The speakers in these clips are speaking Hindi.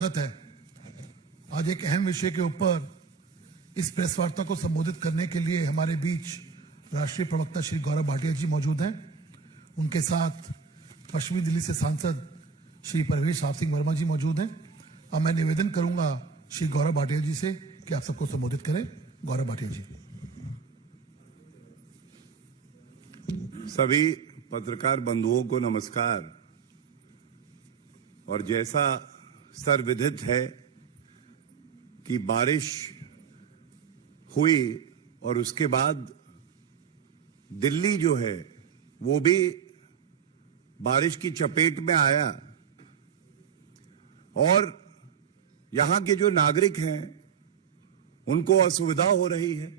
है। आज एक अहम विषय के ऊपर इस प्रेस वार्ता को संबोधित करने के लिए हमारे बीच राष्ट्रीय प्रवक्ता श्री गौरव भाटिया जी मौजूद हैं। उनके साथ पश्चिमी दिल्ली से सांसद श्री परवेश राव सिंह वर्मा जी मौजूद हैं। अब मैं निवेदन करूंगा श्री गौरव भाटिया जी से कि आप सबको संबोधित करें। गौरव भाटिया जी। सभी पत्रकार बंधुओं को नमस्कार। और जैसा सर्वविदित है कि बारिश हुई और उसके बाद दिल्ली जो है वो भी बारिश की चपेट में आया और यहां के जो नागरिक हैं उनको असुविधा हो रही है।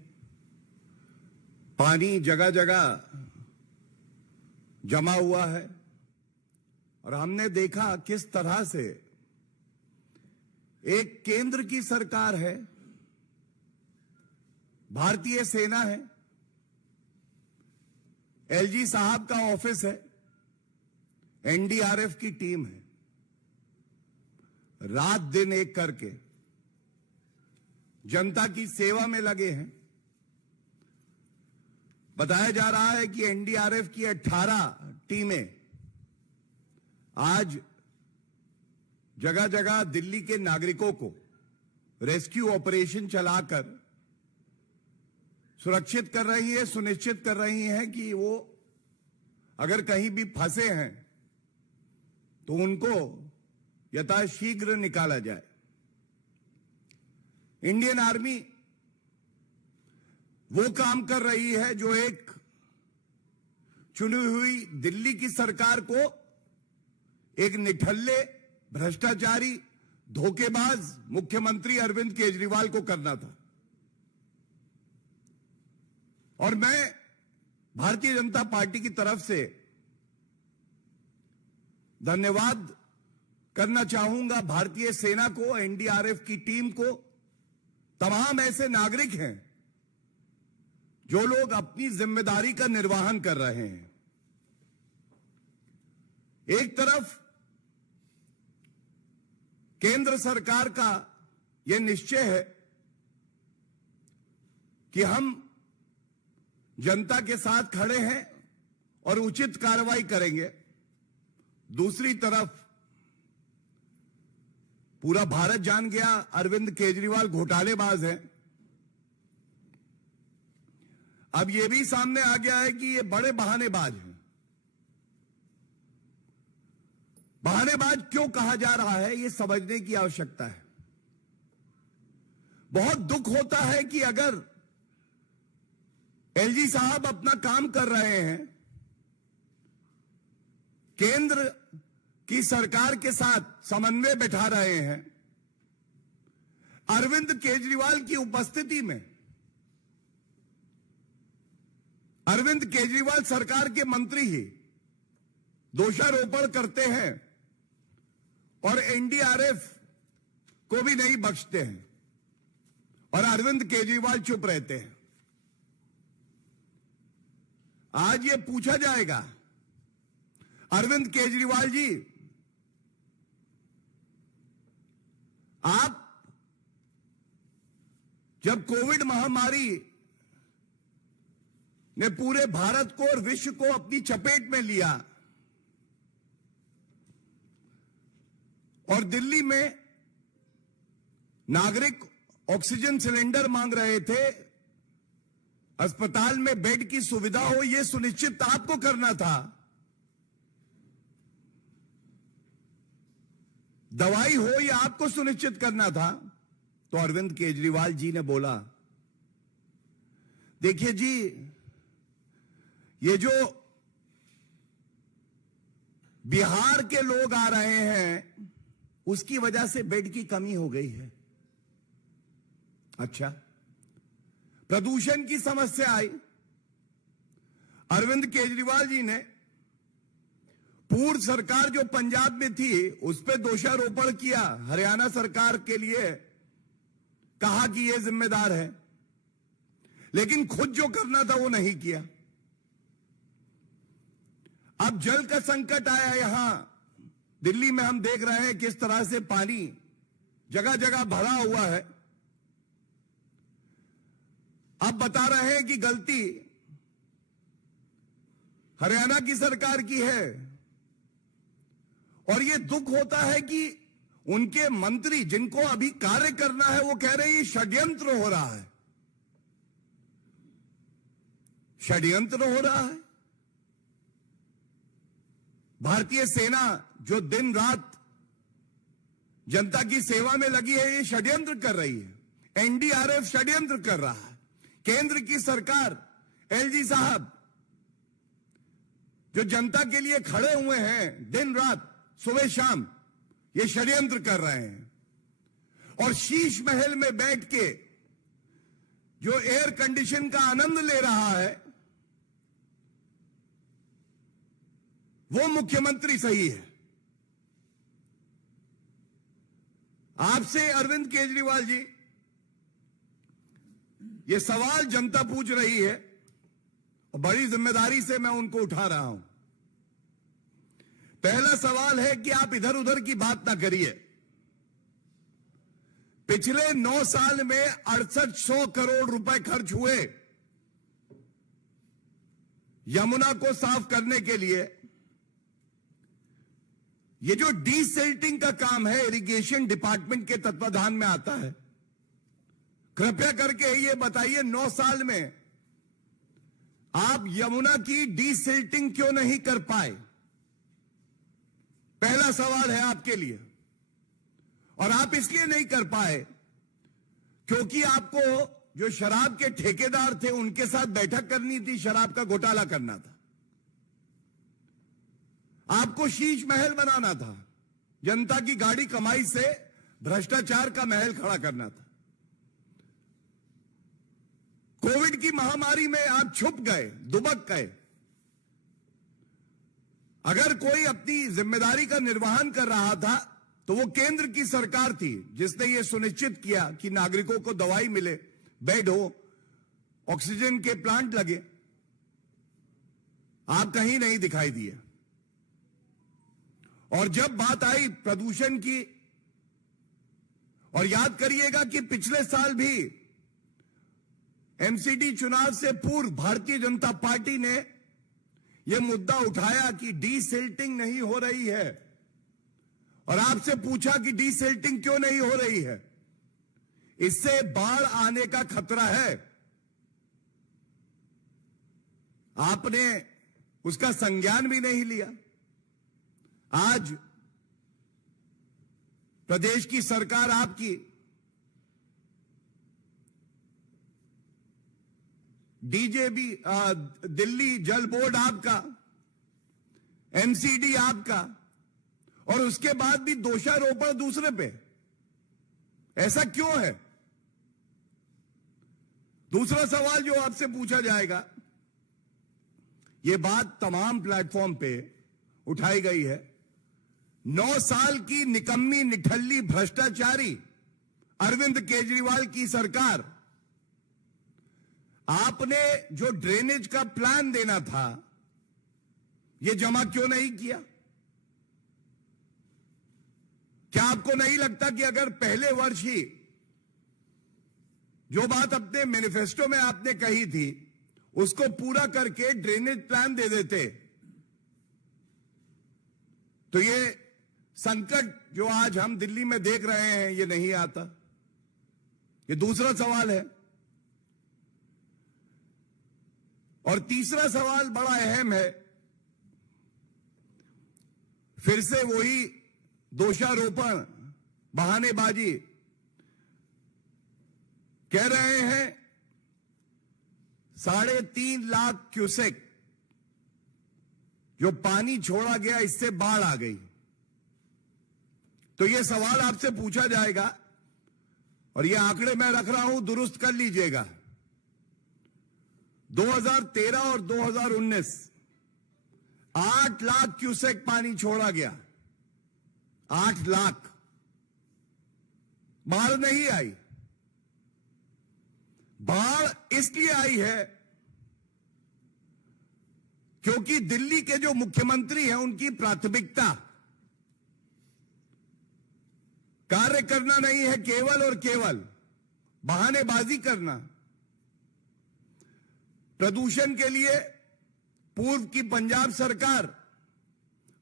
पानी जगह जगह जमा हुआ है और हमने देखा किस तरह से एक केंद्र की सरकार है, भारतीय सेना है, एलजी साहब का ऑफिस है, एनडीआरएफ की टीम है, रात दिन एक करके जनता की सेवा में लगे हैं। बताया जा रहा है कि एनडीआरएफ की 18 टीमें आज जगह जगह दिल्ली के नागरिकों को रेस्क्यू ऑपरेशन चलाकर सुरक्षित कर रही है, सुनिश्चित कर रही है कि वो अगर कहीं भी फंसे हैं तो उनको यथाशीघ्र निकाला जाए। इंडियन आर्मी वो काम कर रही है जो एक चुनी हुई दिल्ली की सरकार को एक निठल्ले, भ्रष्टाचारी, धोखेबाज मुख्यमंत्री अरविंद केजरीवाल को करना था। और मैं भारतीय जनता पार्टी की तरफ से धन्यवाद करना चाहूंगा भारतीय सेना को, एनडीआरएफ की टीम को, तमाम ऐसे नागरिक हैं जो लोग अपनी जिम्मेदारी का निर्वहन कर रहे हैं। एक तरफ केंद्र सरकार का यह निश्चय है कि हम जनता के साथ खड़े हैं और उचित कार्रवाई करेंगे। दूसरी तरफ पूरा भारत जान गया अरविंद केजरीवाल घोटालेबाज हैं। अब यह भी सामने आ गया है कि ये बड़े बहानेबाज हैं। बहानेबाज क्यों कहा जा रहा है, यह समझने की आवश्यकता है। बहुत दुख होता है कि अगर एलजी साहब अपना काम कर रहे हैं, केंद्र की सरकार के साथ समन्वय बैठा रहे हैं, अरविंद केजरीवाल की उपस्थिति में अरविंद केजरीवाल सरकार के मंत्री ही दोषारोपण करते हैं और एनडीआरएफ को भी नहीं बख्शते हैं और अरविंद केजरीवाल चुप रहते हैं। आज ये पूछा जाएगा, अरविंद केजरीवाल जी, आप जब कोविड महामारी ने पूरे भारत को और विश्व को अपनी चपेट में लिया और दिल्ली में नागरिक ऑक्सीजन सिलेंडर मांग रहे थे, अस्पताल में बेड की सुविधा हो, यह सुनिश्चित आपको करना था। दवाई हो, यह आपको सुनिश्चित करना था। तो अरविंद केजरीवाल जी ने बोला, देखिए जी, ये जो बिहार के लोग आ रहे हैं उसकी वजह से बेड की कमी हो गई है। अच्छा, प्रदूषण की समस्या आई, अरविंद केजरीवाल जी ने पूर्व सरकार जो पंजाब में थी उस पर दोषारोपण किया, हरियाणा सरकार के लिए कहा कि यह जिम्मेदार है, लेकिन खुद जो करना था वो नहीं किया। अब जल का संकट आया, यहां दिल्ली में हम देख रहे हैं किस तरह से पानी जगह जगह भरा हुआ है। अब बता रहे हैं कि गलती हरियाणा की सरकार की है, और यह दुख होता है कि उनके मंत्री जिनको अभी कार्य करना है वो कह रहे हैं ये षड्यंत्र हो रहा है। षड्यंत्र हो रहा है। भारतीय सेना जो दिन रात जनता की सेवा में लगी है, ये षड्यंत्र कर रही है। एनडीआरएफ षड्यंत्र कर रहा है। केंद्र की सरकार, एलजी साहब जो जनता के लिए खड़े हुए हैं दिन रात सुबह शाम, ये षड्यंत्र कर रहे हैं। और शीश महल में बैठ के जो एयर कंडीशन का आनंद ले रहा है वो मुख्यमंत्री सही है। आपसे अरविंद केजरीवाल जी, ये सवाल जनता पूछ रही है और बड़ी जिम्मेदारी से मैं उनको उठा रहा हूं। पहला सवाल है कि आप इधर उधर की बात ना करिए। पिछले 9 साल में 6800 करोड़ रुपए खर्च हुए यमुना को साफ करने के लिए। ये जो डीसिल्टिंग का काम है, इरिगेशन डिपार्टमेंट के तत्वाधान में आता है। कृपया करके ये बताइए 9 साल में आप यमुना की डीसिल्टिंग क्यों नहीं कर पाए? पहला सवाल है आपके लिए। और आप इसलिए नहीं कर पाए क्योंकि आपको जो शराब के ठेकेदार थे उनके साथ बैठक करनी थी, शराब का घोटाला करना था। आपको शीश महल बनाना था, जनता की गाड़ी कमाई से भ्रष्टाचार का महल खड़ा करना था। कोविड की महामारी में आप छुप गए, दुबक गए। अगर कोई अपनी जिम्मेदारी का निर्वहन कर रहा था तो वो केंद्र की सरकार थी जिसने ये सुनिश्चित किया कि नागरिकों को दवाई मिले, बेड हो, ऑक्सीजन के प्लांट लगे। आप कहीं नहीं दिखाई दिए। और जब बात आई प्रदूषण की, और याद करिएगा कि पिछले साल भी एमसीडी चुनाव से पूर्व भारतीय जनता पार्टी ने यह मुद्दा उठाया कि डीसिल्टिंग नहीं हो रही है, और आपसे पूछा कि डीसिल्टिंग क्यों नहीं हो रही है। इससे बाढ़ आने का खतरा है। आपने उसका संज्ञान भी नहीं लिया। आज प्रदेश की सरकार आपकी डीजेबी, दिल्ली जल बोर्ड आपका, एमसीडी आपका, और उसके बाद भी दोषारोपण दूसरे पे। ऐसा क्यों है? दूसरा सवाल जो आपसे पूछा जाएगा, यह बात तमाम प्लेटफॉर्म पे उठाई गई है। 9 साल की निकम्मी, निठल्ली, भ्रष्टाचारी अरविंद केजरीवाल की सरकार, आपने जो ड्रेनेज का प्लान देना था यह जमा क्यों नहीं किया? क्या आपको नहीं लगता कि अगर पहले वर्ष ही जो बात अपने मैनिफेस्टो में आपने कही थी उसको पूरा करके ड्रेनेज प्लान दे देते तो ये संकट जो आज हम दिल्ली में देख रहे हैं ये नहीं आता? ये दूसरा सवाल है। और तीसरा सवाल बड़ा अहम है। फिर से वही दोषारोपण, बहानेबाजी। कह रहे हैं 3.5 लाख क्यूसेक जो पानी छोड़ा गया, इससे बाढ़ आ गई। तो यह सवाल आपसे पूछा जाएगा, और ये आंकड़े मैं रख रहा हूं, दुरुस्त कर लीजिएगा। 2013 और 2019 8 लाख क्यूसेक पानी छोड़ा गया। 8 लाख। बाढ़ नहीं आई। बाढ़ इसलिए आई है क्योंकि दिल्ली के जो मुख्यमंत्री हैं उनकी प्राथमिकता कार्य करना नहीं है केवल और केवल बहानेबाजी करना। प्रदूषण के लिए पूर्व की पंजाब सरकार,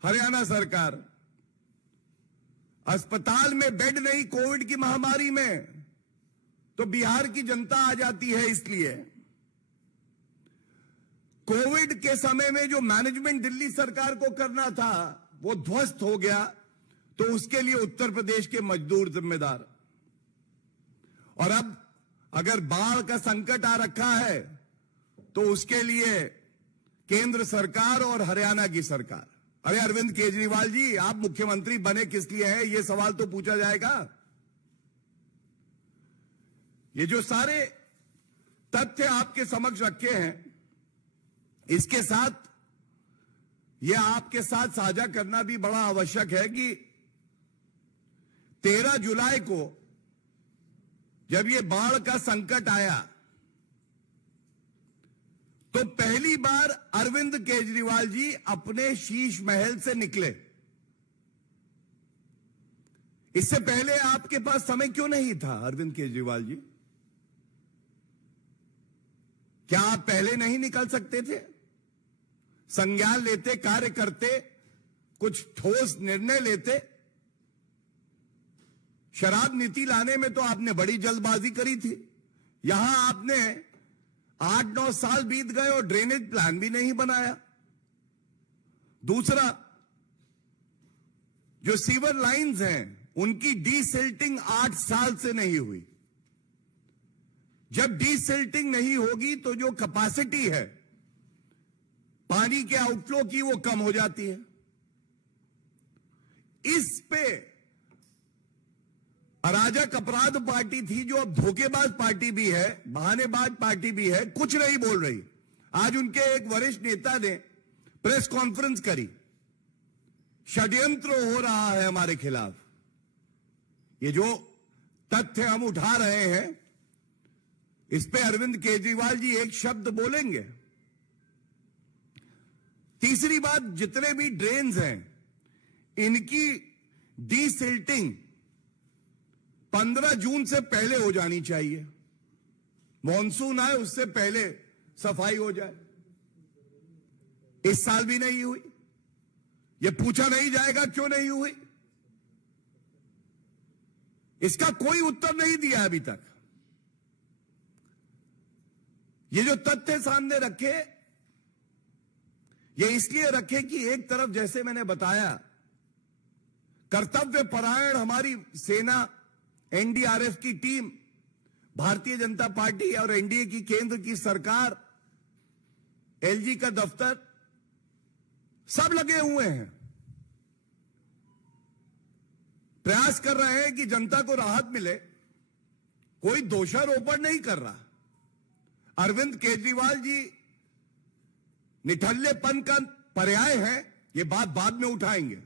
हरियाणा सरकार, अस्पताल में बेड नहीं कोविड की महामारी में, तो बिहार की जनता आ जाती है। इसलिए कोविड के समय में जो मैनेजमेंट दिल्ली सरकार को करना था वो ध्वस्त हो गया, तो उसके लिए उत्तर प्रदेश के मजदूर जिम्मेदार। और अब अगर बाढ़ का संकट आ रखा है तो उसके लिए केंद्र सरकार और हरियाणा की सरकार। अरे अरविंद केजरीवाल जी, आप मुख्यमंत्री बने किस लिए हैं, यह सवाल तो पूछा जाएगा। ये जो सारे तथ्य आपके समक्ष रखे हैं, इसके साथ यह आपके साथ साझा करना भी बड़ा आवश्यक है कि 13 जुलाई को जब यह बाढ़ का संकट आया तो पहली बार अरविंद केजरीवाल जी अपने शीश महल से निकले। इससे पहले आपके पास समय क्यों नहीं था अरविंद केजरीवाल जी? क्या आप पहले नहीं निकल सकते थे? संज्ञान लेते, कार्य करते, कुछ ठोस निर्णय लेते। शराब नीति लाने में तो आपने बड़ी जल्दबाजी करी थी। यहां आपने 8-9 साल बीत गए और ड्रेनेज प्लान भी नहीं बनाया। दूसरा, जो सीवर लाइंस हैं उनकी डीसिल्टिंग 8 साल से नहीं हुई। जब डीसिल्टिंग नहीं होगी तो जो कैपेसिटी है पानी के आउटफ्लो की वो कम हो जाती है। इस पे अराजक अपराध पार्टी थी, जो अब धोखेबाज पार्टी भी है, बहानेबाज पार्टी भी है, कुछ नहीं बोल रही। आज उनके एक वरिष्ठ नेता ने प्रेस कॉन्फ्रेंस करी, षड्यंत्र हो रहा है हमारे खिलाफ। ये जो तथ्य हम उठा रहे हैं, इस पे अरविंद केजरीवाल जी एक शब्द बोलेंगे। तीसरी बात, जितने भी ड्रेन्स हैं इनकी डीसिल्टिंग 15 जून से पहले हो जानी चाहिए। मॉनसून आए उससे पहले सफाई हो जाए। इस साल भी नहीं हुई। यह पूछा नहीं जाएगा क्यों नहीं हुई? इसका कोई उत्तर नहीं दिया अभी तक। ये जो तथ्य सामने रखे, ये इसलिए रखे कि एक तरफ जैसे मैंने बताया कर्तव्य परायण हमारी सेना, एनडीआरएफ की टीम, भारतीय जनता पार्टी और एनडीए की केंद्र की सरकार, एलजी का दफ्तर, सब लगे हुए हैं, प्रयास कर रहे हैं कि जनता को राहत मिले। कोई दोषारोपण नहीं कर रहा। अरविंद केजरीवाल जी निठल्लेपन का पर्याय है, ये बात बाद में उठाएंगे।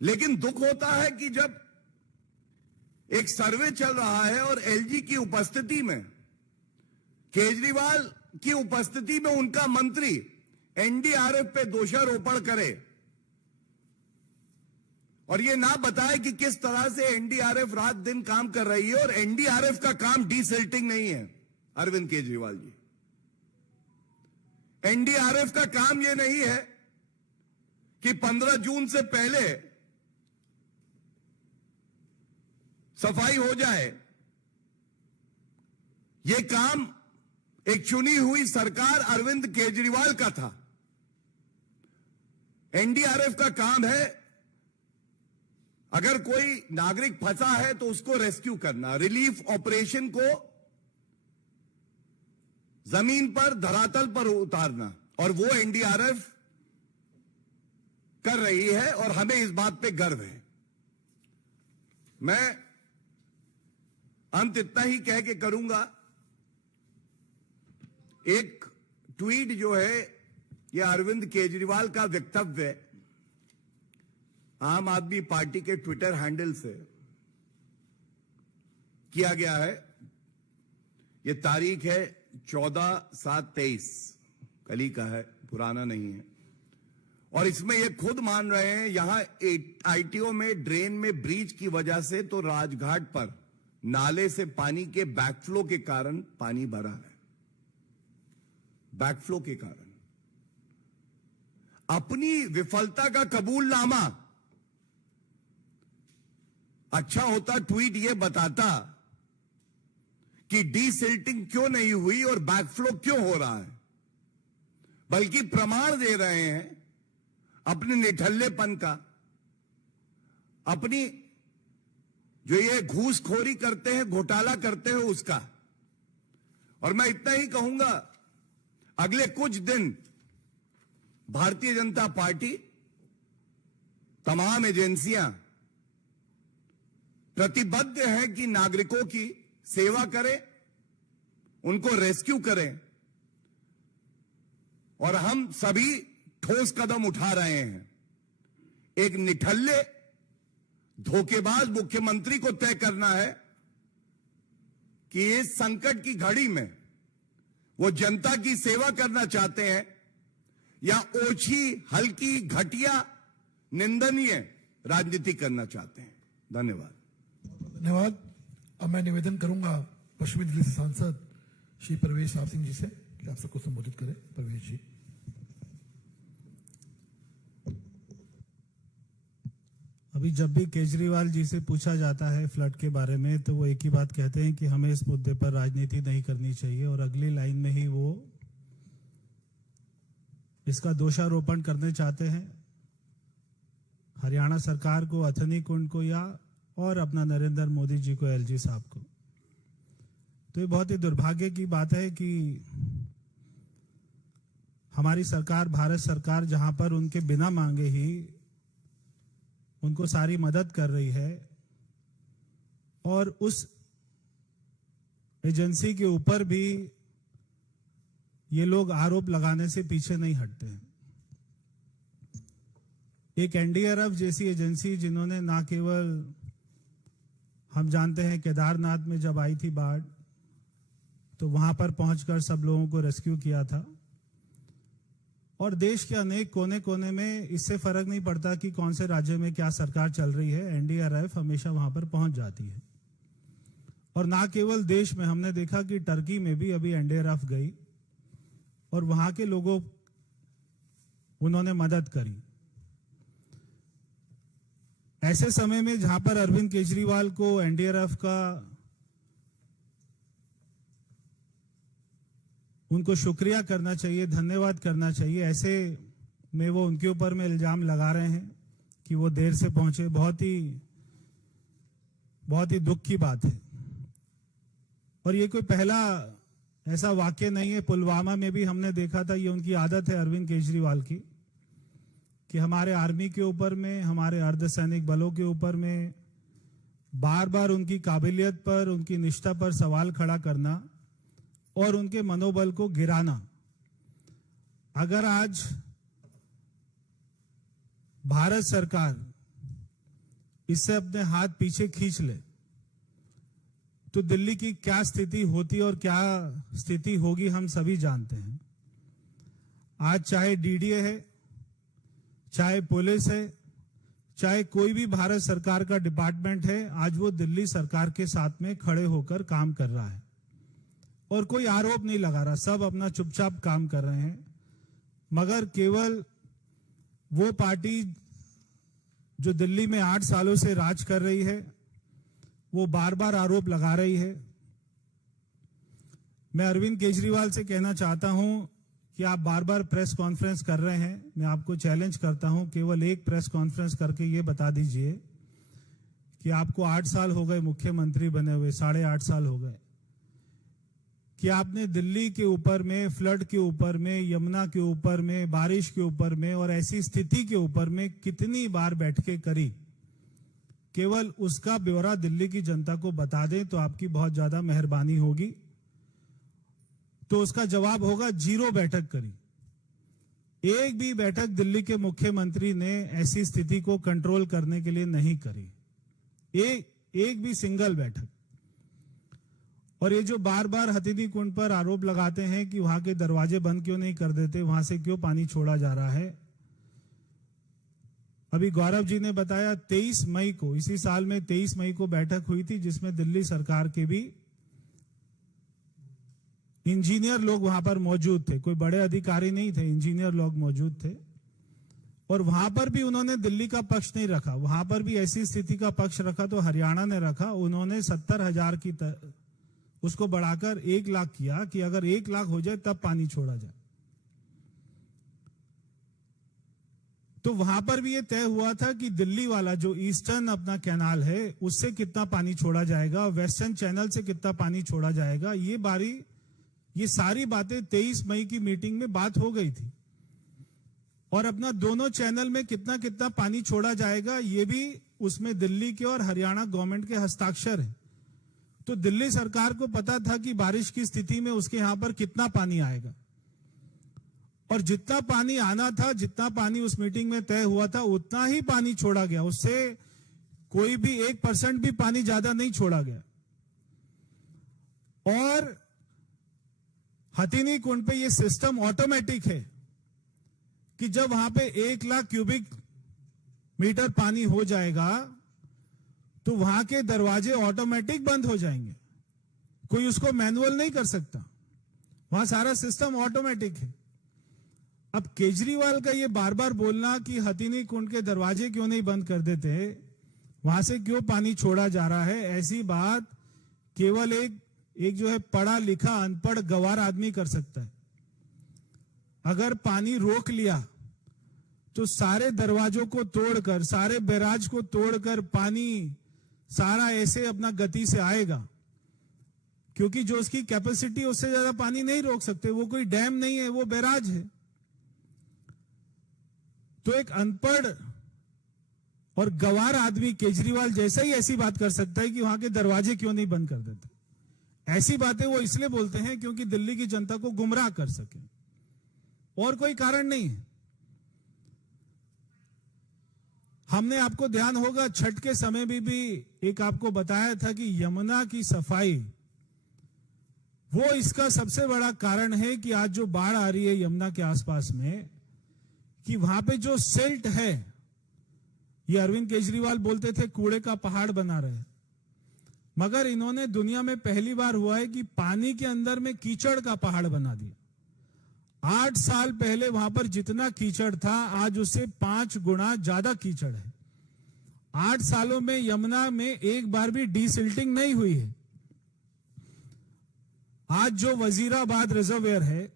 लेकिन दुख होता है कि जब एक सर्वे चल रहा है और एलजी की उपस्थिति में, केजरीवाल की उपस्थिति में उनका मंत्री एनडीआरएफ पे दोषारोपण करे और ये ना बताए कि किस तरह से एनडीआरएफ रात दिन काम कर रही है, और एनडीआरएफ का काम डीसिल्टिंग नहीं है अरविंद केजरीवाल जी। एनडीआरएफ का काम यह नहीं है कि 15 जून से पहले सफाई हो जाए। यह काम एक चुनी हुई सरकार अरविंद केजरीवाल का था। एनडीआरएफ का काम है अगर कोई नागरिक फंसा है तो उसको रेस्क्यू करना, रिलीफ ऑपरेशन को जमीन पर, धरातल पर उतारना, और वो एनडीआरएफ कर रही है और हमें इस बात पे गर्व है। मैं अंत इतना ही कह के करूंगा, एक ट्वीट जो है ये अरविंद केजरीवाल का वक्तव्य आम आदमी पार्टी के ट्विटर हैंडल से किया गया है। ये तारीख है 14/7/23, कल ही का है, पुराना नहीं है। और इसमें ये खुद मान रहे हैं यहां आईटीओ में ड्रेन में ब्रीच की वजह से तो राजघाट पर नाले से पानी के बैकफ्लो के कारण पानी भरा है। बैकफ्लो के कारण अपनी विफलता का कबूलनामा, अच्छा होता ट्वीट ये बताता कि डीसिल्टिंग क्यों नहीं हुई और बैकफ्लो क्यों हो रहा है, बल्कि प्रमाण दे रहे हैं अपने निठल्लेपन का, अपनी जो ये घूसखोरी करते हैं, घोटाला करते हैं उसका। और मैं इतना ही कहूंगा, अगले कुछ दिन भारतीय जनता पार्टी, तमाम एजेंसियां प्रतिबद्ध है कि नागरिकों की सेवा करें, उनको रेस्क्यू करें, और हम सभी ठोस कदम उठा रहे हैं। एक निठल्ले धोखेबाज मुख्यमंत्री को तय करना है कि इस संकट की घड़ी में वो जनता की सेवा करना चाहते हैं या ओछी, हल्की, घटिया, निंदनीय राजनीति करना चाहते हैं। धन्यवाद। धन्यवाद। अब मैं निवेदन करूंगा पश्चिमी दिल्ली से सांसद श्री परवेश साहब सिंह जी से कि आप सबको संबोधित करें। परवेश जी। अभी जब भी केजरीवाल जी से पूछा जाता है फ्लड के बारे में तो वो एक ही बात कहते हैं कि हमें इस मुद्दे पर राजनीति नहीं करनी चाहिए, और अगली लाइन में ही वो इसका दोषारोपण करने चाहते हैं हरियाणा सरकार को, अथनी कुंड को, या और अपना नरेंद्र मोदी जी को, एलजी साहब को। तो ये बहुत ही दुर्भाग्य की बात है कि हमारी सरकार, भारत सरकार, जहां पर उनके बिना मांगे ही उनको सारी मदद कर रही है, और उस एजेंसी के ऊपर भी ये लोग आरोप लगाने से पीछे नहीं हटते हैं। एक एनडीआरएफ जैसी एजेंसी, जिन्होंने ना केवल, हम जानते हैं केदारनाथ में जब आई थी बाढ़ तो वहां पर पहुंचकर सब लोगों को रेस्क्यू किया था, और देश के अनेक कोने कोने में इससे फर्क नहीं पड़ता कि कौन से राज्य में क्या सरकार चल रही है, एनडीआरएफ हमेशा वहां पर पहुंच जाती है। और ना केवल देश में, हमने देखा कि टर्की में भी अभी एनडीआरएफ गई और वहां के लोगों, उन्होंने मदद करी। ऐसे समय में जहां पर अरविंद केजरीवाल को एनडीआरएफ का, उनको शुक्रिया करना चाहिए, धन्यवाद करना चाहिए, ऐसे में वो उनके ऊपर में इल्जाम लगा रहे हैं कि वो देर से पहुंचे। बहुत ही दुख की बात है। और ये कोई पहला ऐसा वाक्य नहीं है, पुलवामा में भी हमने देखा था। ये उनकी आदत है अरविंद केजरीवाल की कि हमारे आर्मी के ऊपर में, हमारे अर्धसैनिक बलों के ऊपर में बार बार उनकी काबिलियत पर, उनकी निष्ठा पर सवाल खड़ा करना और उनके मनोबल को गिराना। अगर आज भारत सरकार इससे अपने हाथ पीछे खींच ले तो दिल्ली की क्या स्थिति होती और क्या स्थिति होगी हम सभी जानते हैं। आज चाहे डीडीए है, चाहे पुलिस है, चाहे कोई भी भारत सरकार का डिपार्टमेंट है, आज वो दिल्ली सरकार के साथ में खड़े होकर काम कर रहा है और कोई आरोप नहीं लगा रहा। सब अपना चुपचाप काम कर रहे हैं। मगर केवल वो पार्टी जो दिल्ली में 8 सालों से राज कर रही है, वो बार बार आरोप लगा रही है। मैं अरविंद केजरीवाल से कहना चाहता हूं कि आप बार बार प्रेस कॉन्फ्रेंस कर रहे हैं। मैं आपको चैलेंज करता हूं, केवल एक प्रेस कॉन्फ्रेंस करके ये बता दीजिए कि आपको 8 साल हो गए मुख्यमंत्री बने हुए, 8.5 साल हो गए, कि आपने दिल्ली के ऊपर में, फ्लड के ऊपर में, यमुना के ऊपर में, बारिश के ऊपर में और ऐसी स्थिति के ऊपर में कितनी बार बैठकें करी। केवल उसका ब्यौरा दिल्ली की जनता को बता दें तो आपकी बहुत ज्यादा मेहरबानी होगी। तो उसका जवाब होगा 0 बैठक करी। एक भी बैठक दिल्ली के मुख्यमंत्री ने ऐसी स्थिति को कंट्रोल करने के लिए नहीं करी, एक भी सिंगल बैठक। और ये जो बार बार हथिनी कुंड पर आरोप लगाते हैं कि वहां के दरवाजे बंद क्यों नहीं कर देते, वहां से क्यों पानी छोड़ा जा रहा है, अभी गौरव जी ने बताया 23 मई को, इसी साल में 23 मई को बैठक हुई थी जिसमें दिल्ली सरकार के भी इंजीनियर लोग वहां पर मौजूद थे, कोई बड़े अधिकारी नहीं थे, इंजीनियर लोग मौजूद थे। और वहां पर भी उन्होंने दिल्ली का पक्ष नहीं रखा, वहां पर भी ऐसी स्थिति का पक्ष रखा तो हरियाणा ने रखा। उन्होंने 70,000 की उसको बढ़ाकर 1 लाख किया कि अगर 1 लाख हो जाए तब पानी छोड़ा जाए। तो वहां पर भी ये तय हुआ था कि दिल्ली वाला जो ईस्टर्न अपना कैनाल है उससे कितना पानी छोड़ा जाएगा, वेस्टर्न चैनल से कितना पानी छोड़ा जाएगा। ये सारी बातें 23 मई की मीटिंग में बात हो गई थी। और अपना दोनों चैनल में कितना कितना पानी छोड़ा जाएगा ये भी उसमें दिल्ली के और हरियाणा गवर्नमेंट के हस्ताक्षर है। तो दिल्ली सरकार को पता था कि बारिश की स्थिति में उसके यहां पर कितना पानी आएगा, और जितना पानी आना था, जितना पानी उस मीटिंग में तय हुआ था उतना ही पानी छोड़ा गया, उससे कोई भी 1% भी पानी ज्यादा नहीं छोड़ा गया। और हथिनी कुंड पे ये सिस्टम ऑटोमेटिक है कि जब वहां पे 1 लाख क्यूबिक मीटर पानी हो जाएगा तो वहां के दरवाजे ऑटोमेटिक बंद हो जाएंगे, कोई उसको मैनुअल नहीं कर सकता, वहां सारा सिस्टम ऑटोमेटिक है। अब केजरीवाल का ये बार बार बोलना कि हथिनी कुंड के दरवाजे क्यों नहीं बंद कर देते, वहां से क्यों पानी छोड़ा जा रहा है, ऐसी बात केवल एक जो है पढ़ा लिखा अनपढ़ गंवार आदमी कर सकता है। अगर पानी रोक लिया तो सारे दरवाजों को तोड़कर, सारे बैराज को तोड़कर पानी सारा ऐसे अपना गति से आएगा, क्योंकि जो उसकी कैपेसिटी उससे ज्यादा पानी नहीं रोक सकते, वो कोई डैम नहीं है, वो बैराज है। तो एक अनपढ़ और गंवार आदमी केजरीवाल जैसा ही ऐसी बात कर सकता है कि वहां के दरवाजे क्यों नहीं बंद कर देते। ऐसी बातें वो इसलिए बोलते हैं क्योंकि दिल्ली की जनता को गुमराह कर सके, और कोई कारण नहीं है। हमने आपको ध्यान होगा छठ के समय भी एक आपको बताया था कि यमुना की सफाई वो इसका सबसे बड़ा कारण है कि आज जो बाढ़ आ रही है यमुना के आसपास में, कि वहां पे जो सिल्ट है, ये अरविंद केजरीवाल बोलते थे कूड़े का पहाड़ बना रहे, मगर इन्होंने दुनिया में पहली बार हुआ है कि पानी के अंदर में कीचड़ का पहाड़ बना दिया। 8 साल पहले वहां पर जितना कीचड़ था आज उससे 5 गुना ज्यादा कीचड़ है। 8 सालों में यमुना में एक बार भी डीसिल्टिंग नहीं हुई है। आज जो वजीराबाद रिजर्वेयर है,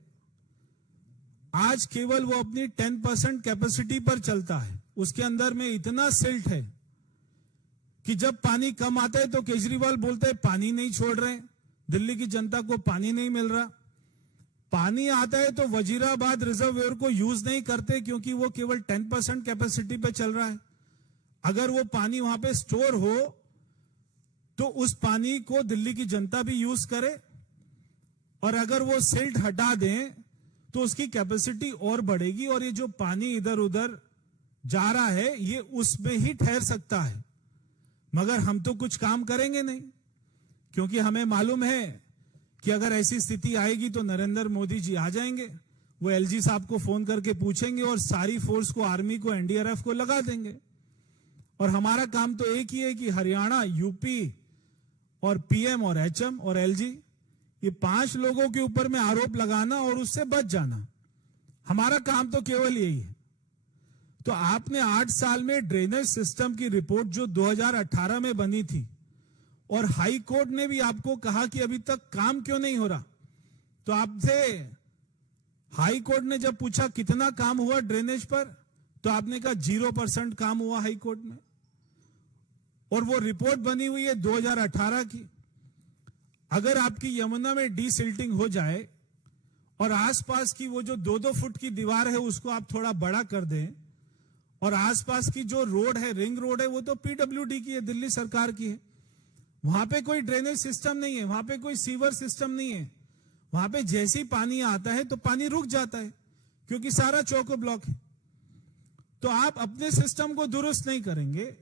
आज केवल वो अपनी 10% कैपेसिटी पर चलता है, उसके अंदर में इतना सिल्ट है कि जब पानी कम आता है तो केजरीवाल बोलते हैं पानी नहीं छोड़ रहे, दिल्ली की जनता को पानी नहीं मिल रहा। पानी आता है तो वजीराबाद रिजर्वेयर को यूज नहीं करते क्योंकि वो केवल 10% कैपेसिटी पे चल रहा है। अगर वो पानी वहां पे स्टोर हो तो उस पानी को दिल्ली की जनता भी यूज करे, और अगर वो सिल्ट हटा दें तो उसकी कैपेसिटी और बढ़ेगी, और ये जो पानी इधर उधर जा रहा है ये उसमें ही ठहर सकता है। मगर हम तो कुछ काम करेंगे नहीं, क्योंकि हमें मालूम है कि अगर ऐसी स्थिति आएगी तो नरेंद्र मोदी जी आ जाएंगे, वो एलजी साहब को फोन करके पूछेंगे और सारी फोर्स को, आर्मी को, एनडीआरएफ को लगा देंगे। और हमारा काम तो एक ही है कि हरियाणा, यूपी और पीएम और एचएम और एलजी, ये 5 लोगों के ऊपर में आरोप लगाना और उससे बच जाना, हमारा काम तो केवल यही है। तो आपने 8 साल में ड्रेनेज सिस्टम की रिपोर्ट जो 2018 में बनी थी, और हाई कोर्ट ने भी आपको कहा कि अभी तक काम क्यों नहीं हो रहा, तो आपसे हाई कोर्ट ने जब पूछा कितना काम हुआ ड्रेनेज पर, तो आपने कहा 0% काम हुआ हाई कोर्ट में। और वो रिपोर्ट बनी हुई है 2018 की। अगर आपकी यमुना में डीसिल्टिंग हो जाए और आसपास की वो जो 2-2 फुट की दीवार है उसको आप थोड़ा बड़ा कर दें, और आसपास की जो रोड है, रिंग रोड है, वो तो पीडब्ल्यूडी की है, दिल्ली सरकार की है, वहां पे कोई ड्रेनेज सिस्टम नहीं है, वहां पे कोई सीवर सिस्टम नहीं है, वहां पे जैसे पानी आता है तो पानी रुक जाता है क्योंकि सारा चौको ब्लॉक है। तो आप अपने सिस्टम को दुरुस्त नहीं करेंगे,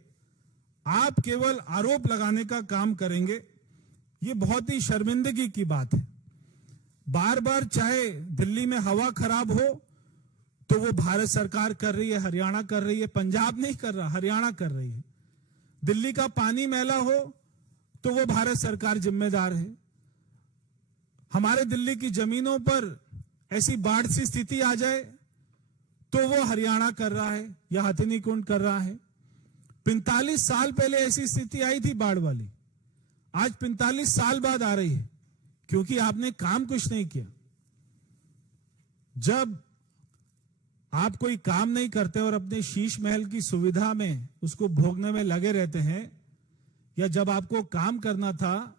आप केवल आरोप लगाने का काम करेंगे। ये बहुत ही शर्मिंदगी की बात है। बार बार चाहे दिल्ली में हवा खराब हो तो वो भारत सरकार कर रही है, हरियाणा कर रही है, पंजाब नहीं कर रहा, हरियाणा कर रही है। दिल्ली का पानी मैला हो तो वो भारत सरकार जिम्मेदार है। हमारे दिल्ली की जमीनों पर ऐसी बाढ़ सी स्थिति आ जाए तो वो हरियाणा कर रहा है या हथिनी कुंड कर रहा है। 45 साल पहले ऐसी स्थिति आई थी बाढ़ वाली, आज 45 साल बाद आ रही है, क्योंकि आपने काम कुछ नहीं किया। जब आप कोई काम नहीं करते और अपने शीश महल की सुविधा में उसको भोगने में लगे रहते हैं, या जब आपको काम करना था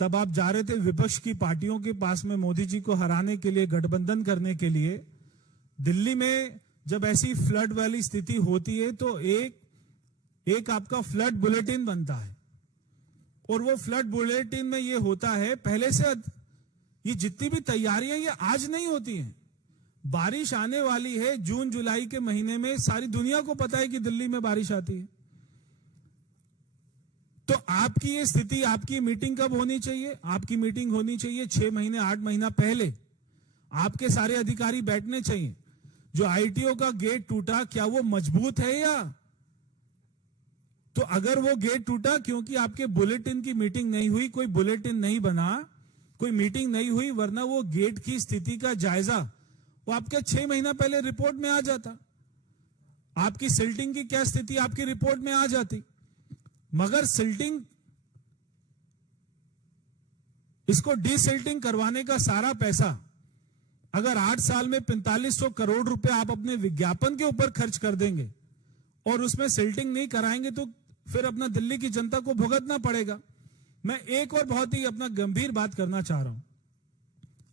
तब आप जा रहे थे विपक्ष की पार्टियों के पास में मोदी जी को हराने के लिए, गठबंधन करने के लिए। दिल्ली में जब ऐसी फ्लड वाली स्थिति होती है तो एक आपका फ्लड बुलेटिन बनता है, और वो फ्लड बुलेटिन में ये होता है पहले से ये जितनी भी तैयारियां ये आज नहीं होती हैं। बारिश आने वाली है जून जुलाई के महीने में, सारी दुनिया को पता है कि दिल्ली में बारिश आती है। तो आपकी ये स्थिति, आपकी मीटिंग कब होनी चाहिए? आपकी मीटिंग होनी चाहिए 6 महीने 8 महीना पहले। आपके सारे अधिकारी बैठने चाहिए। जो आईटीओ का गेट टूटा, क्या वो मजबूत है या? तो अगर वो गेट टूटा क्योंकि आपके बुलेटिन की मीटिंग नहीं हुई, कोई बुलेटिन नहीं बना, कोई मीटिंग नहीं हुई, वरना वो गेट की स्थिति का जायजा वो आपके 6 महीना पहले रिपोर्ट में आ जाता। आपकी सिल्टिंग की क्या स्थिति आपकी रिपोर्ट में आ जाती। मगर सिल्टिंग, इसको डीसिल्टिंग करवाने का सारा पैसा अगर 8 साल में 4500 करोड़ रुपए आप अपने विज्ञापन के ऊपर खर्च कर देंगे और उसमें सिल्टिंग नहीं कराएंगे तो फिर अपना दिल्ली की जनता को भुगतना पड़ेगा। मैं एक और बहुत ही अपना गंभीर बात करना चाह रहा हूं।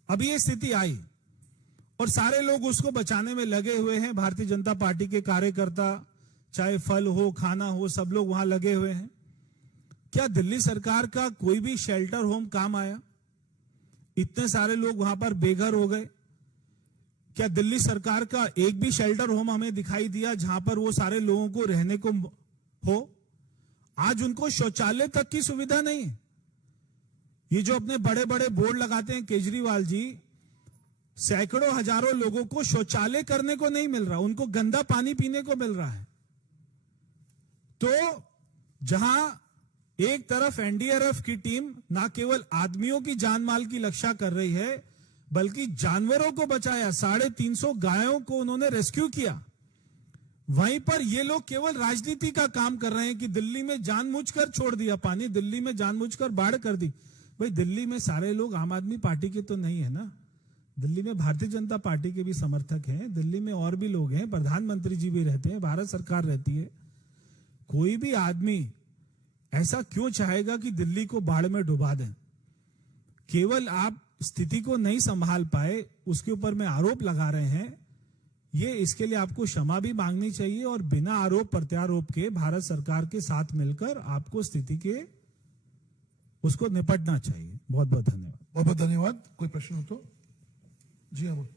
अभी ये स्थिति आई और सारे लोग उसको बचाने में लगे हुए हैं। भारतीय जनता पार्टी के कार्यकर्ता, चाहे फल हो, खाना हो, सब लोग वहां लगे हुए हैं। क्या दिल्ली सरकार का कोई भी शेल्टर होम काम आया? इतने सारे लोग वहां पर बेघर हो गए। क्या दिल्ली सरकार का एक भी शेल्टर होम हमें दिखाई दिया जहां पर वो सारे लोगों को रहने को हो? आज उनको शौचालय तक की सुविधा नहीं है। ये जो अपने बड़े बड़े बोर्ड लगाते हैं केजरीवाल जी, सैकड़ों हजारों लोगों को शौचालय करने को नहीं मिल रहा, उनको गंदा पानी पीने को मिल रहा है। तो जहां एक तरफ एनडीआरएफ की टीम ना केवल आदमियों की जान माल की रक्षा कर रही है, बल्कि जानवरों को बचाया, 350 गायों को उन्होंने रेस्क्यू किया। वहीं पर ये लोग केवल राजनीति का काम कर रहे हैं कि दिल्ली में जानबूझकर छोड़ दिया पानी, दिल्ली में जानबूझकर बाढ़ कर दी। भाई दिल्ली में सारे लोग आम आदमी पार्टी के तो नहीं है ना, दिल्ली में भारतीय जनता पार्टी के भी समर्थक हैं, दिल्ली में और भी लोग हैं, प्रधानमंत्री जी भी रहते हैं, भारत सरकार रहती है। कोई भी आदमी ऐसा क्यों चाहेगा कि दिल्ली को बाढ़ में डुबा दें? केवल आप स्थिति को नहीं संभाल पाए उसके ऊपर में आरोप लगा रहे हैं। ये इसके लिए आपको क्षमा भी मांगनी चाहिए और बिना आरोप प्रत्यारोप के भारत सरकार के साथ मिलकर आपको स्थिति के उसको निपटना चाहिए। बहुत बहुत धन्यवाद। बहुत बहुत धन्यवाद। कोई प्रश्न हो तो जी अमोल।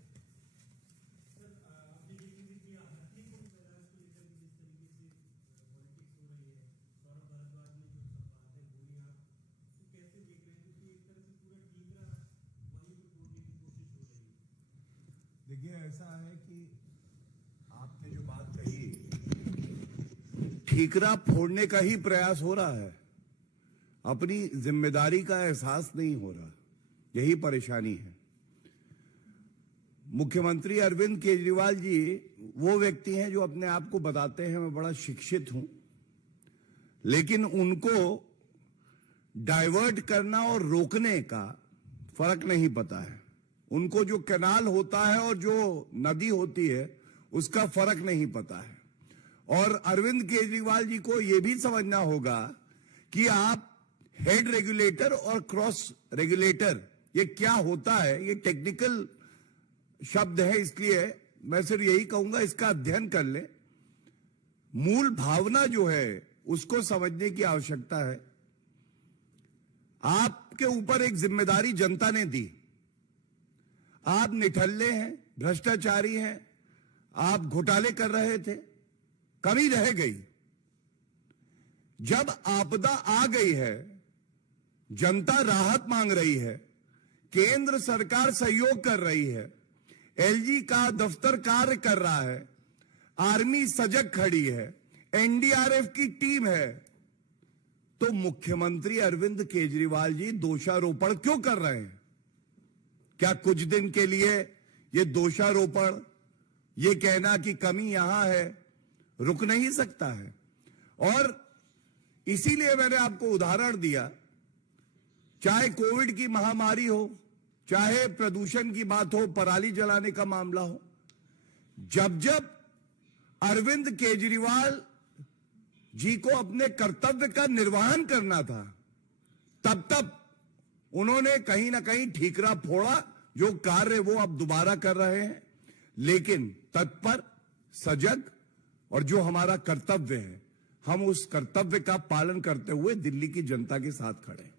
देखिए ऐसा है कि आपने जो बात कही, ठीकरा फोड़ने का ही प्रयास हो रहा है, अपनी जिम्मेदारी का एहसास नहीं हो रहा, यही परेशानी है। मुख्यमंत्री अरविंद केजरीवाल जी वो व्यक्ति हैं जो अपने आप को बताते हैं मैं बड़ा शिक्षित हूं, लेकिन उनको डाइवर्ट करना और रोकने का फर्क नहीं पता है। उनको जो कैनाल होता है और जो नदी होती है उसका फर्क नहीं पता है। और अरविंद केजरीवाल जी को यह भी समझना होगा कि आप हेड रेगुलेटर और क्रॉस रेगुलेटर ये क्या होता है, ये टेक्निकल शब्द है, इसलिए मैं सिर्फ यही कहूंगा इसका अध्ययन कर ले। मूल भावना जो है उसको समझने की आवश्यकता है। आपके ऊपर एक जिम्मेदारी जनता ने दी, आप निठल्ले हैं, भ्रष्टाचारी हैं, आप घोटाले कर रहे थे, कमी रह गई। जब आपदा आ गई है, जनता राहत मांग रही है, केंद्र सरकार सहयोग कर रही है, एलजी का दफ्तर कार्य कर रहा है, आर्मी सजग खड़ी है, एनडीआरएफ की टीम है, तो मुख्यमंत्री अरविंद केजरीवाल जी दोषारोपण क्यों कर रहे हैं? क्या कुछ दिन के लिए ये दोषारोपण, ये कहना कि कमी यहां है, रुक नहीं सकता है? और इसीलिए मैंने आपको उदाहरण दिया, चाहे कोविड की महामारी हो, चाहे प्रदूषण की बात हो, पराली जलाने का मामला हो, जब जब अरविंद केजरीवाल जी को अपने कर्तव्य का निर्वहन करना था, तब तब उन्होंने कहीं ना कहीं ठीकरा फोड़ा। जो कार्य वो अब दोबारा कर रहे हैं, लेकिन तत्पर, सजग, और जो हमारा कर्तव्य है, हम उस कर्तव्य का पालन करते हुए दिल्ली की जनता के साथ खड़े हैं।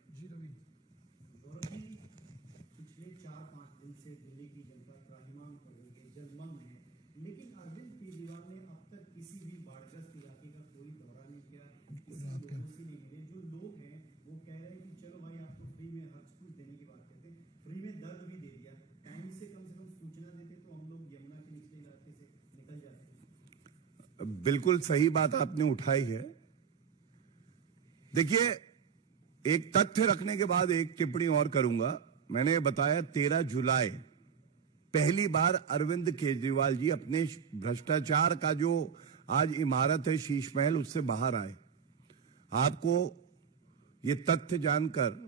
पिछले 4-5 दिन से दिल्ली की जनता त्राहिमाम कर रही है, जलमग्न है, लेकिन अरविंद केजरीवाल ने अब तक किसी भी बाढ़ग्रस्त इलाके का कोई दौरा नहीं किया, किसी लोगों से नहीं मिले। जो लोग हैं वो कह रहे हैं कि चलो भाई आपको फ्री में हर चीज देने की बात करते हैं, फ्री में दर्द भी दे दिया, टाइम से कम सूचना देते तो हम लोग यमुना के निचले इलाके से निकल जाते। बिल्कुल सही बात आपने उठाई है। देखिए, एक तथ्य रखने के बाद एक टिप्पणी और करूंगा। मैंने बताया 13 जुलाई पहली बार अरविंद केजरीवाल जी अपने भ्रष्टाचार का जो आज इमारत है शीश महल, उससे बाहर आए। आपको ये तथ्य जानकर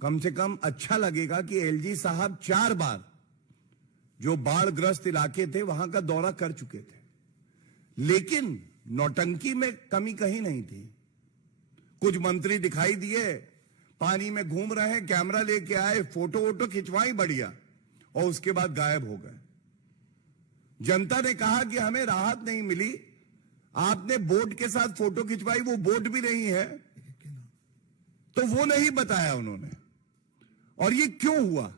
कम से कम अच्छा लगेगा कि एलजी साहब 4 बार जो बाढ़ग्रस्त इलाके थे वहां का दौरा कर चुके थे, लेकिन नौटंकी में कमी कहीं नहीं थी। कुछ मंत्री दिखाई दिए, पानी में घूम रहे हैं, कैमरा लेके आए, फोटो वोटो खिंचवाई बढ़िया, और उसके बाद गायब हो गए। जनता ने कहा कि हमें राहत नहीं मिली, आपने बोट के साथ फोटो खिंचवाई, वो बोट भी नहीं है, तो वो नहीं बताया उन्होंने। और ये क्यों हुआ?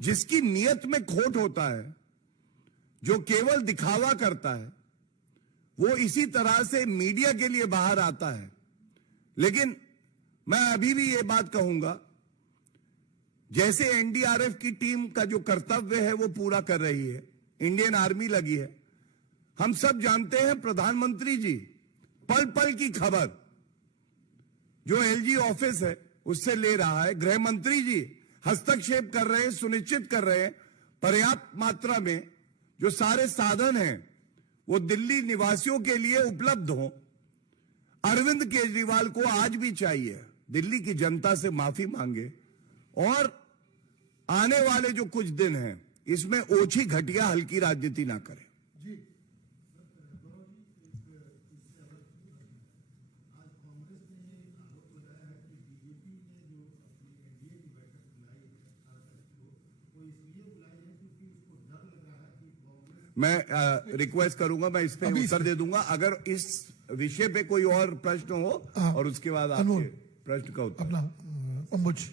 जिसकी नियत में खोट होता है, जो केवल दिखावा करता है, वो इसी तरह से मीडिया के लिए बाहर आता है। लेकिन मैं अभी भी ये बात कहूंगा, जैसे एनडीआरएफ की टीम का जो कर्तव्य है वो पूरा कर रही है, इंडियन आर्मी लगी है। हम सब जानते हैं प्रधानमंत्री जी पल पल की खबर जो एलजी ऑफिस है उससे ले रहा है, गृह मंत्री जी हस्तक्षेप कर रहे हैं, सुनिश्चित कर रहे हैं पर्याप्त मात्रा में जो सारे साधन हैं वो दिल्ली निवासियों के लिए उपलब्ध हो। अरविंद केजरीवाल को आज भी चाहिए दिल्ली की जनता से माफी मांगे, और आने वाले जो कुछ दिन हैं इसमें ओछी घटिया हल्की राजनीति ना करें। मैं रिक्वेस्ट करूंगा, मैं इस पे उत्तर दे दूंगा अगर इस विषय पे कोई और प्रश्न हो, और उसके बाद आपके प्रश्न का उत्तर। अपना अंबुज।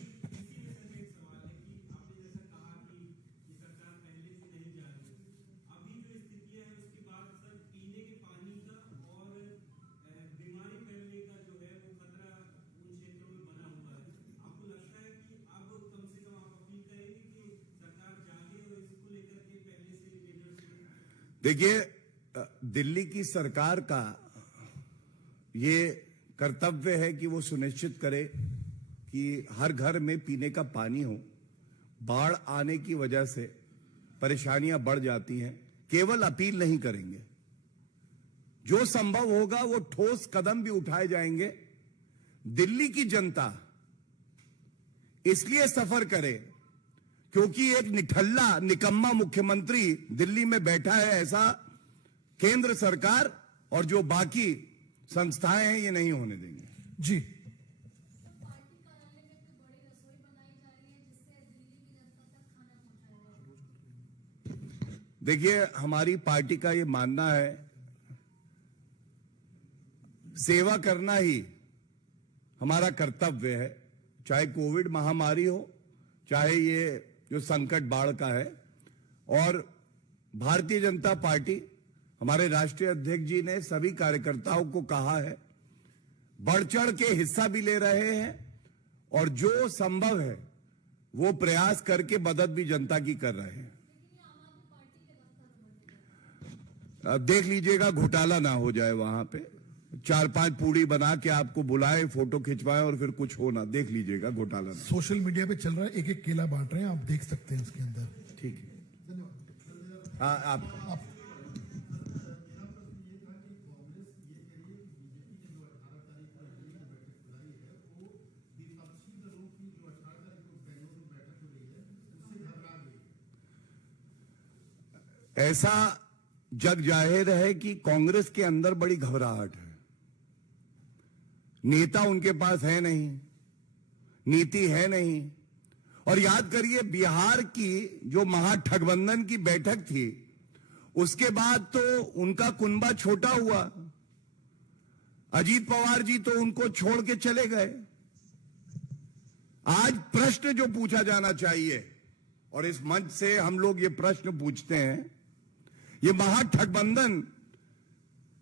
देखिए, दिल्ली की सरकार का ये कर्तव्य है कि वो सुनिश्चित करे कि हर घर में पीने का पानी हो। बाढ़ आने की वजह से परेशानियां बढ़ जाती हैं। केवल अपील नहीं करेंगे, जो संभव होगा वो ठोस कदम भी उठाए जाएंगे। दिल्ली की जनता इसलिए सफर करे क्योंकि एक निठल्ला निकम्मा मुख्यमंत्री दिल्ली में बैठा है, ऐसा केंद्र सरकार और जो बाकी संस्थाएं हैं ये नहीं होने देंगे। जी, पार्टी कार्यालय में तो बड़ी रसोई बनाई जा रही है जिससे दिल्ली की जनता तक खाना पहुंचाया जाए। देखिए, हमारी पार्टी का ये मानना है सेवा करना ही हमारा कर्तव्य है, चाहे कोविड महामारी हो, चाहे ये जो संकट बाढ़ का है। और भारतीय जनता पार्टी, हमारे राष्ट्रीय अध्यक्ष जी ने सभी कार्यकर्ताओं को कहा है, बढ़ चढ़ के हिस्सा भी ले रहे हैं, और जो संभव है वो प्रयास करके मदद भी जनता की कर रहे हैं। देख लीजिएगा घोटाला ना हो जाए वहां पे। 4-5 पूड़ी बना के आपको बुलाए, फोटो खिंचवाए और फिर कुछ हो ना, देख लीजिएगा घोटाला ना। सोशल मीडिया पे चल रहा है, एक एक केला बांट रहे हैं, आप देख सकते हैं उसके अंदर। ठीक है, हाँ आप ऐसा जग जाहिर है कि कांग्रेस के अंदर बड़ी घबराहट है। नेता उनके पास है नहीं, नीति है नहीं। और याद करिए, बिहार की जो महागठबंधन की बैठक थी, उसके बाद तो उनका कुनबा छोटा हुआ। अजीत पवार जी तो उनको छोड़ के चले गए। आज प्रश्न जो पूछा जाना चाहिए, और इस मंच से हम लोग ये प्रश्न पूछते हैं, ये महागठबंधन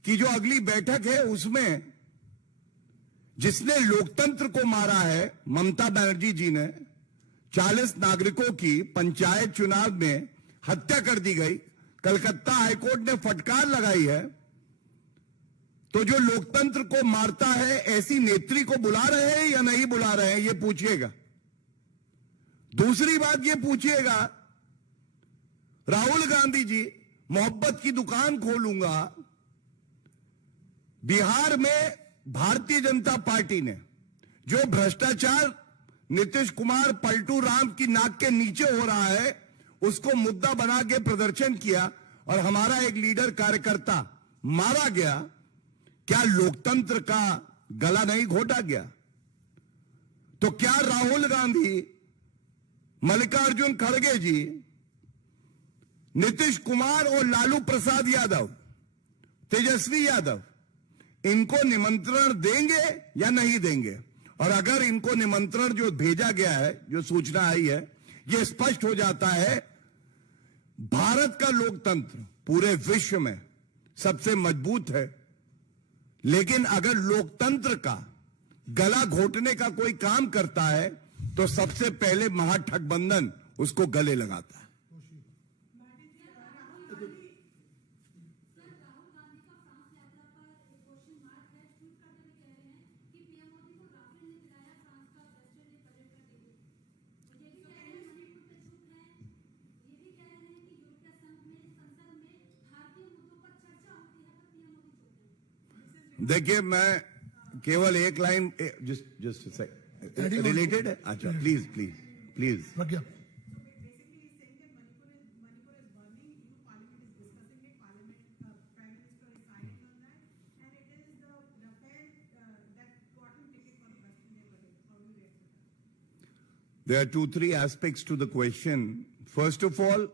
की जो अगली बैठक है, उसमें जिसने लोकतंत्र को मारा है, ममता बनर्जी जी ने 40 नागरिकों की पंचायत चुनाव में हत्या कर दी गई। कलकत्ता हाईकोर्ट ने फटकार लगाई है। तो जो लोकतंत्र को मारता है, ऐसी नेत्री को बुला रहे हैं या नहीं बुला रहे हैं, ये पूछिएगा। दूसरी बात ये पूछिएगा, राहुल गांधी जी, मोहब्बत की दुकान खोलूंगा। बिहार में भारतीय जनता पार्टी ने जो भ्रष्टाचार नीतीश कुमार पलटू राम की नाक के नीचे हो रहा है, उसको मुद्दा बना के प्रदर्शन किया और हमारा एक लीडर कार्यकर्ता मारा गया। क्या लोकतंत्र का गला नहीं घोटा गया? तो क्या राहुल गांधी, मल्लिकार्जुन खड़गे जी, नीतीश कुमार और लालू प्रसाद यादव, तेजस्वी यादव, इनको निमंत्रण देंगे या नहीं देंगे? और अगर इनको निमंत्रण जो भेजा गया है, जो सूचना आई है, यह स्पष्ट हो जाता है भारत का लोकतंत्र पूरे विश्व में सबसे मजबूत है। लेकिन अगर लोकतंत्र का गला घोटने का कोई काम करता है, तो सबसे पहले महागठबंधन उसको गले लगाता है। देखिए, मैं केवल एक लाइन जस्ट रिलेटेड है। अच्छा, please please please. Pragya, There are 2-3 aspects to the question. First of all,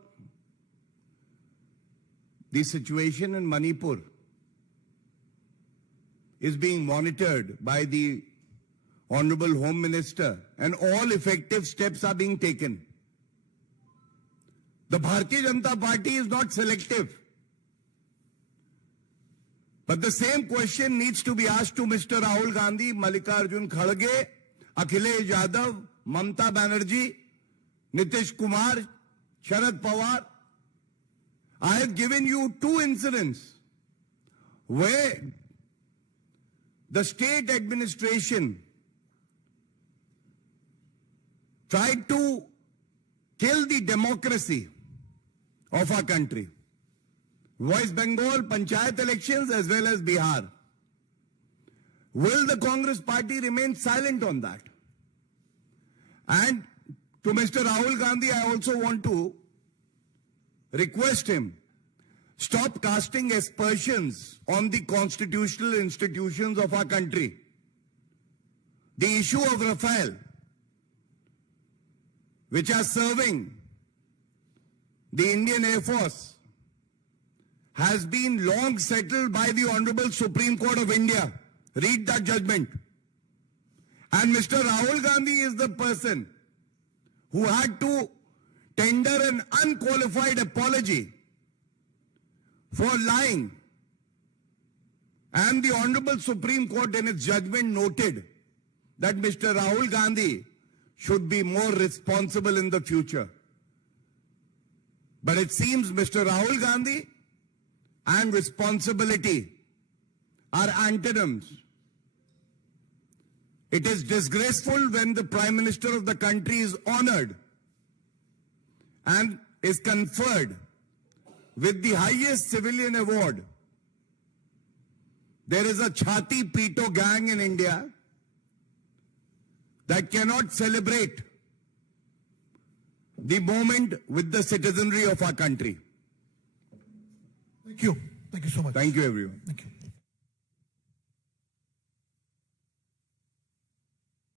the situation in Manipur is being monitored by the Honorable Home Minister, and all effective steps are being taken. The Bharatiya Janata Party is not selective. But the same question needs to be asked to Mr. Rahul Gandhi, Mallikarjun Kharge, Akhilesh Yadav, Mamta Banerjee, Nitish Kumar, Sharad Pawar. I have given you 2 incidents where the state administration tried to kill the democracy of our country. West Bengal Panchayat elections as well as Bihar. Will the Congress party remain silent on that? And to Mr. Rahul Gandhi, I also want to request him, stop casting aspersions on the constitutional institutions of our country. The issue of Rafale, which are serving the Indian Air Force, has been long settled by the Honorable Supreme Court of India. Read that judgment. And Mr. Rahul Gandhi is the person who had to tender an unqualified apology for lying. And the Honorable Supreme Court in its judgment noted that Mr. Rahul Gandhi should be more responsible in the future. But it seems Mr. Rahul Gandhi and responsibility are antonyms. It is disgraceful when the Prime Minister of the country is honored and is conferred with the highest civilian award. There is a Chhati Pito gang in India that cannot celebrate the moment with the citizenry of our country. Thank you. Thank you so much. Thank you, everyone. Thank you.